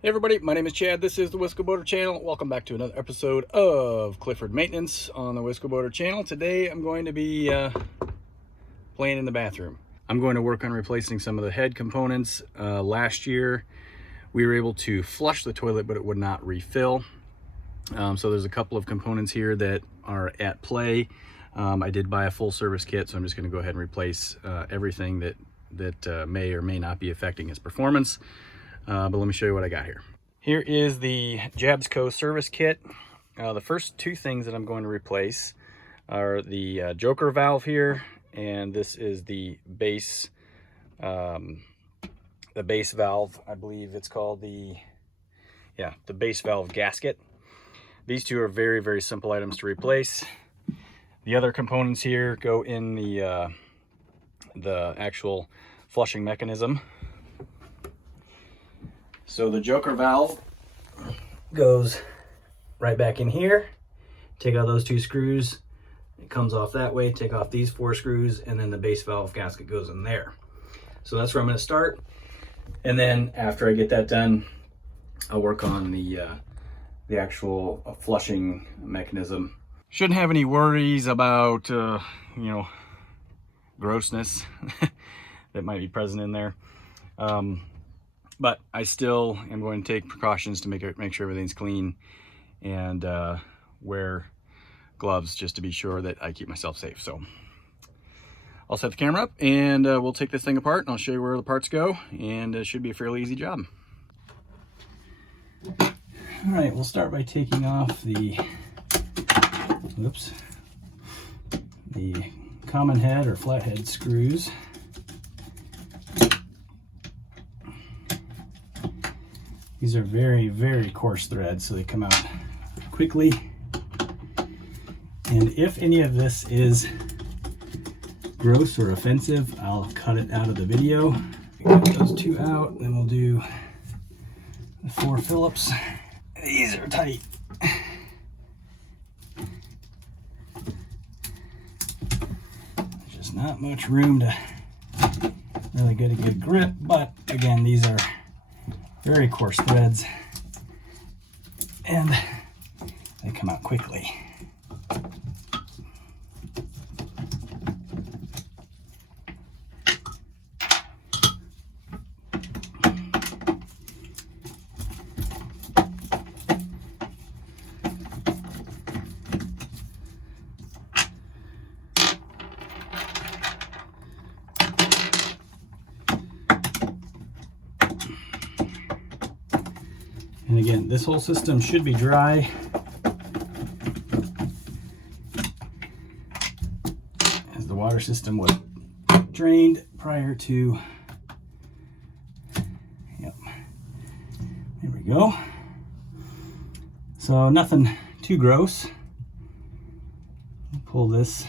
Hey everybody, my name is Chad. This is the Whisker Boater channel. Welcome back to another episode of Clifford Maintenance on the Whisker Boater channel. Today I'm going to be playing in the bathroom. I'm going to work on replacing some of the head components. Last year we were able to flush the toilet, but it would not refill. So there's a couple of components here that are at play. I did buy a full service kit, so I'm just going to go ahead and replace everything that may or may not be affecting its performance. But let me show you what I got here. Here is the Jabsco service kit. The first two things that I'm going to replace are the joker valve here, and this is the base valve. I believe it's called the base valve gasket. These two are very, very simple items to replace. The other components here go in the actual flushing mechanism. So the joker valve goes right back in here. Take out those two screws. It comes off that way. Take off these 4 screws, and then the base valve gasket goes in there. So that's where I'm going to start. And then after I get that done, I'll work on the actual flushing mechanism. Shouldn't have any worries about grossness that might be present in there. But I still am going to take precautions to make sure everything's clean, and wear gloves just to be sure that I keep myself safe. So I'll set the camera up, and we'll take this thing apart, and I'll show you where the parts go, and it should be a fairly easy job. All right, we'll start by taking off the common head or flathead screws. These are very, very coarse threads, so they come out quickly. And if any of this is gross or offensive, I'll cut it out of the video. Cut those 2 out, then we'll do the 4 Phillips. These are tight. There's just not much room to really get a good grip, but again, these are very coarse threads, and they come out quickly. And again, this whole system should be dry. As the water system was drained prior to, there we go. So nothing too gross. Pull this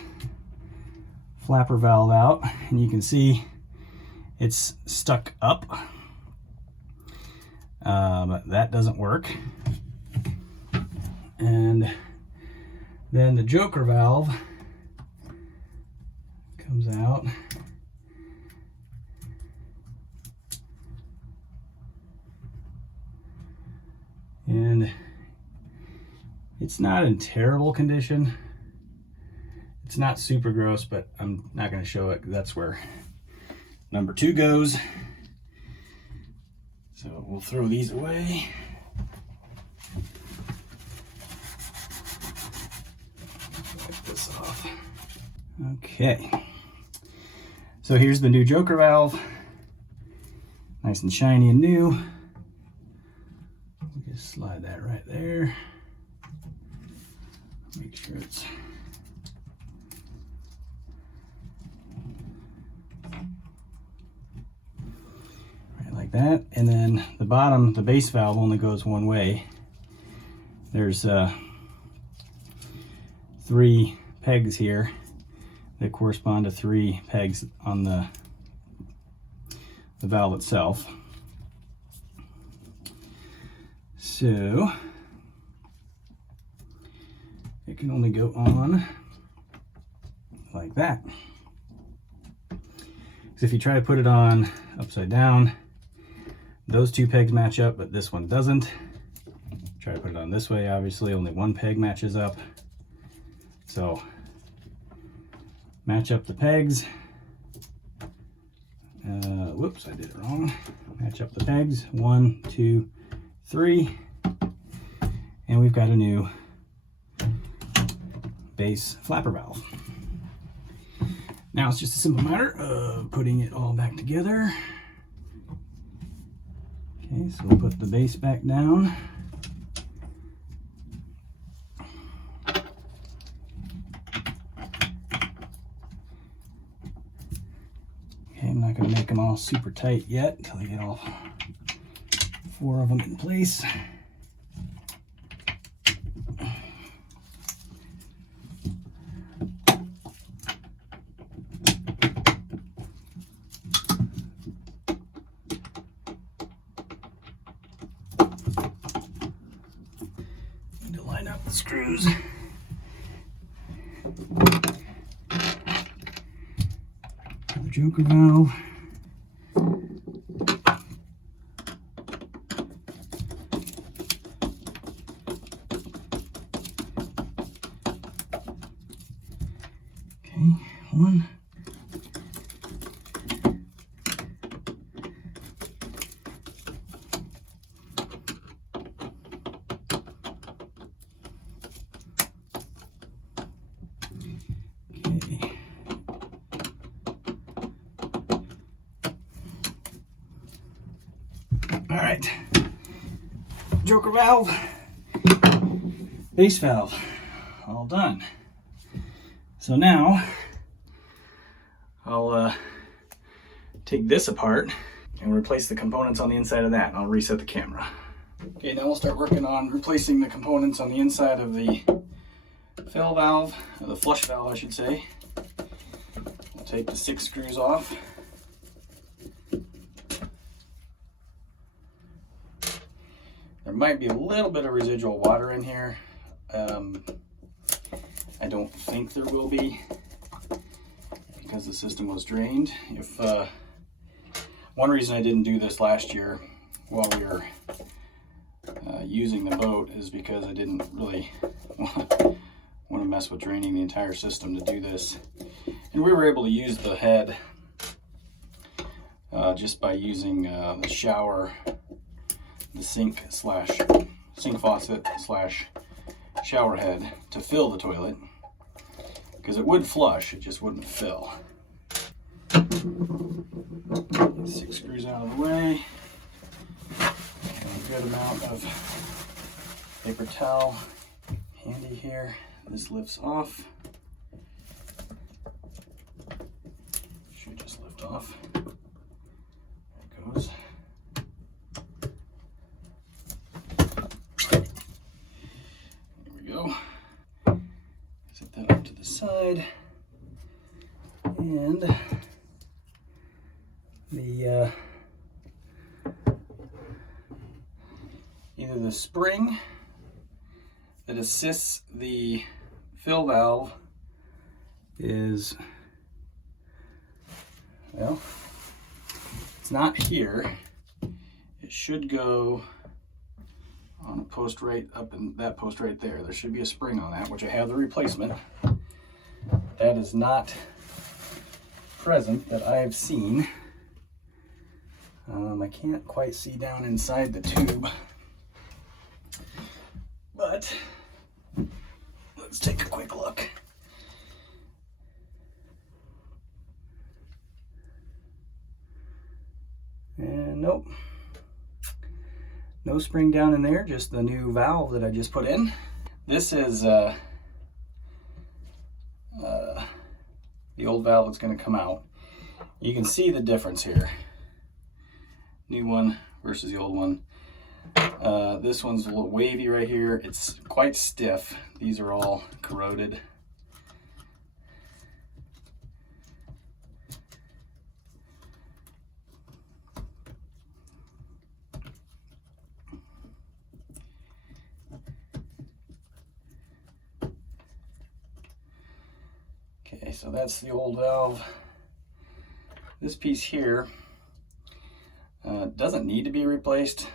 flapper valve out, and you can see it's stuck up. But that doesn't work. And then the joker valve comes out. And it's not in terrible condition. It's not super gross, but I'm not going to show it. That's where number 2 goes. So we'll throw these away. Wipe this off. Okay. So here's the new joker valve. Nice and shiny and new. We'll just slide that right there. Make sure it's like that. And then the bottom, the base valve, only goes one way. There's 3 pegs here that correspond to 3 pegs on the valve itself. So it can only go on like that. Because if you try to put it on upside down, Those two pegs match up, but this one doesn't. Try to put it on this way, obviously only one peg matches up. So match up the pegs. Whoops, I did it wrong. Match up the pegs, 1, 2, 3. And we've got a new base flapper valve. Now it's just a simple matter of putting it all back together. Okay, so we'll put the base back down. Okay, I'm not going to make them all super tight yet until I get all 4 of them in place. Need to line up the screws. The joker valve. Okay, 1. Okay. All right, joker valve, base valve, all done. So now I'll take this apart and replace the components on the inside of that. I'll reset the camera. Okay, now we'll start working on replacing the components on the inside of the fill valve, or the flush valve I should say. We'll take the 6 screws off. There might be a little bit of residual water in here. I don't think there will be because the system was drained. If one reason I didn't do this last year while we were using the boat is because I didn't really want to mess with draining the entire system to do this. And we were able to use the head just by using the shower, the sink faucet slash shower head to fill the toilet, because it would flush, it just wouldn't fill. Get 6 screws out of the way. A good amount of paper towel handy here. This lifts off. Should just lift off. There it goes. Set that up to the side, and the either the spring that assists the fill valve is, well, it's not here. It should go on a post right up in that post right there. There should be a spring on that, which I have the replacement. That is not present that I have seen. I can't quite see down inside the tube, but let's take a quick look. And nope. No spring down in there, just the new valve that I just put in. This is the old valve that's going to come out. You can see the difference here. New one versus the old one. This one's a little wavy right here. It's quite stiff. These are all corroded. Okay, so that's the old valve. This piece here It doesn't need to be replaced,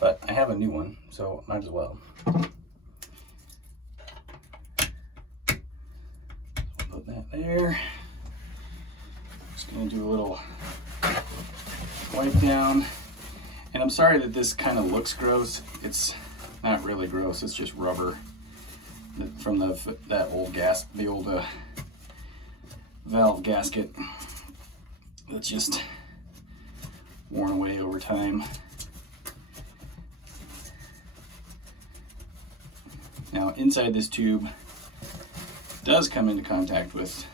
but I have a new one, so might as well. Put that there. Just gonna do a little wipe down. And I'm sorry that this kind of looks gross. It's not really gross, it's just rubber from that old the old valve gasket that's just worn away over time. Now inside this tube does come into contact with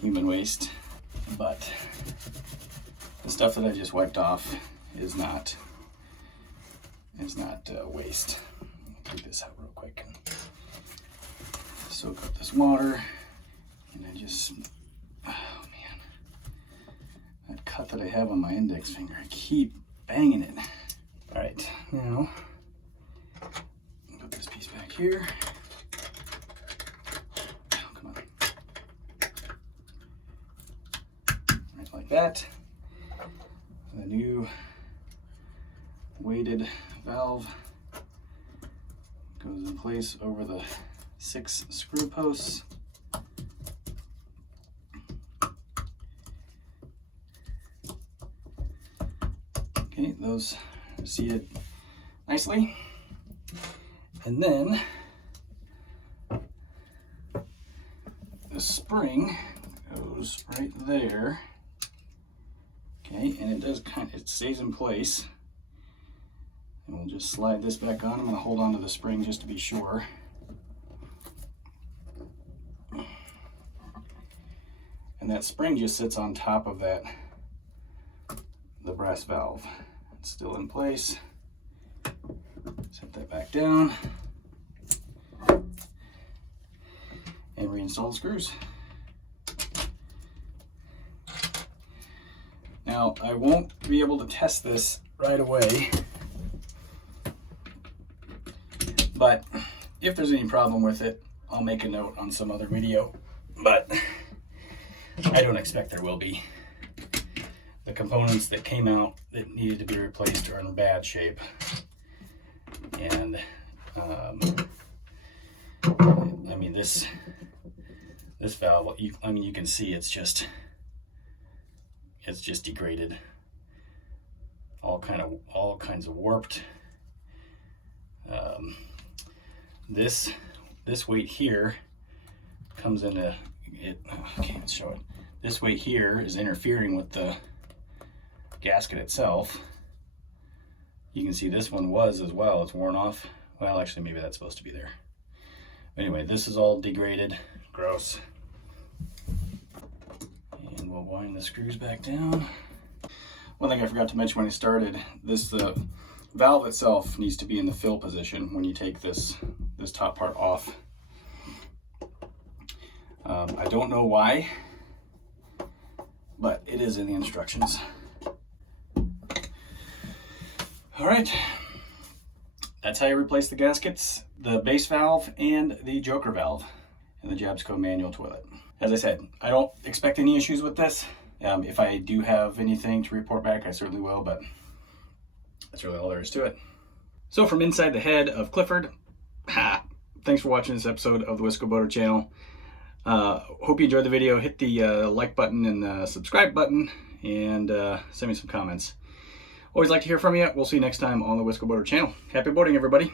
human waste, but the stuff that I just wiped off is not waste. Take this out real quick and soak up this water, and I just, oh man, that cut that I have on my index finger, I keep banging it. All right, now put this piece back here. Oh, come on. Right like that. The new weighted valve goes in place over the 6 screw posts. Okay, those are seated nicely. And then the spring goes right there. Okay, and it stays in place. And we'll just slide this back on. I'm going to hold on to the spring just to be sure. And that spring just sits on top of the brass valve. It's still in place. Set that back down. And reinstall the screws. Now, I won't be able to test this right away, but if there's any problem with it, I'll make a note on some other video, but I don't expect there will be. The components that came out that needed to be replaced are in bad shape, and I mean this valve, you can see it's just degraded, all kinds of warped. This weight here comes into it. I can't show it. This weight here is interfering with the gasket itself. You can see this one was as well. It's worn off. Well, actually, maybe that's supposed to be there. Anyway, this is all degraded, gross. And we'll wind the screws back down. One thing I forgot to mention when I started, the valve itself needs to be in the fill position when you take this top part off. I don't know why, but it is in the instructions. All right, that's how you replace the gaskets, the base valve, and the joker valve in the Jabsco manual toilet. As I said, I don't expect any issues with this. If I do have anything to report back, I certainly will, but that's really all there is to it. So from inside the head of Clifford, thanks for watching this episode of the Wisco Boater channel. Hope you enjoyed the video. Hit the like button and the subscribe button, and send me some comments. Always like to hear from you. We'll see you next time on the Wisco Boater channel. Happy boating, everybody.